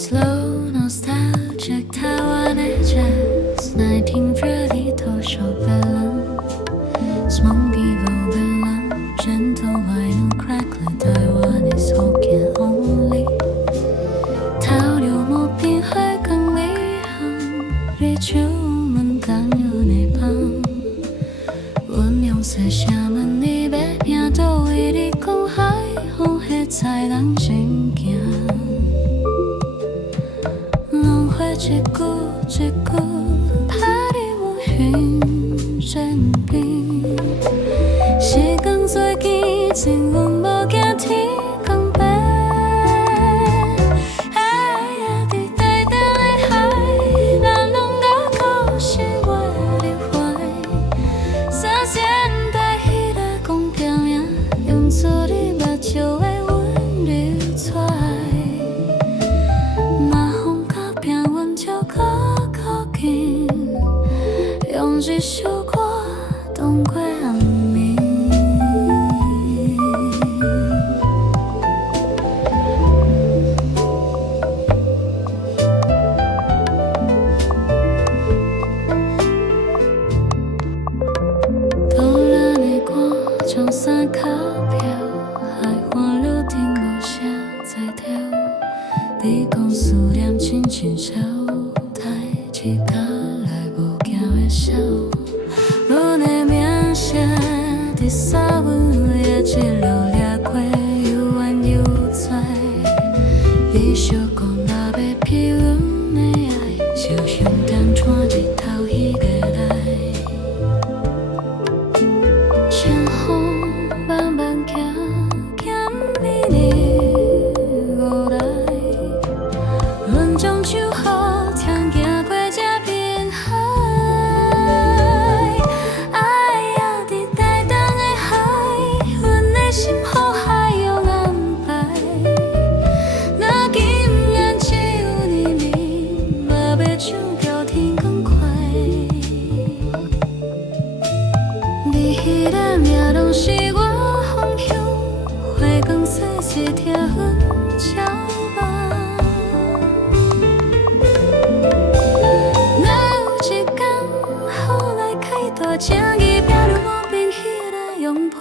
Slow nostalgic Taiwanese jazz 1930头首 balance。Smoky Vauban gentle vinyl crackling Taiwanese Hokkien only。潮流莫变会更厉害，日出门甘有内帮。阮用说声问你要拼倒位，你讲海风迄菜人真惊。浪花一句一句，拍你无云身边。时光最近，情阮无惊天光白。哎呀，伫台东的海，人拢甲故事话你怀。三线台迄个公平名，用出你目睭的温柔出来。那风甲拼阮照靠靠近，用一首歌冻过暗暝。突然的歌从山脚飘，海岸路停无声在跳。你讲思念亲像小台，一家来无惊的笑。阮的名声伫沙文也一路掠过，又弯又拽。你小讲若要骗阮的爱，就上点穿日头迄个来。清风慢慢行，欠你的无奈。阮将手好听行过这片海。哎呀，伫台东的海，阮的心予海洋安排。若今然只有你眠，嘛要唱到天光快。你迄个名拢是我方向，花光细细听阮叫吧。若有一天，雨来开大，请伊别留我边迄个拥抱。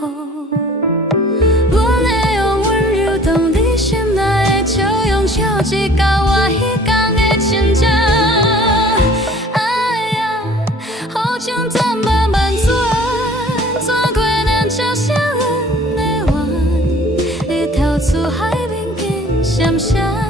阮会用温柔动你心内的笑容，笑一到我迄天的亲情。哎呀，雨将暂慢慢转，转过咱照相阮的弯，日头出海面变闪闪。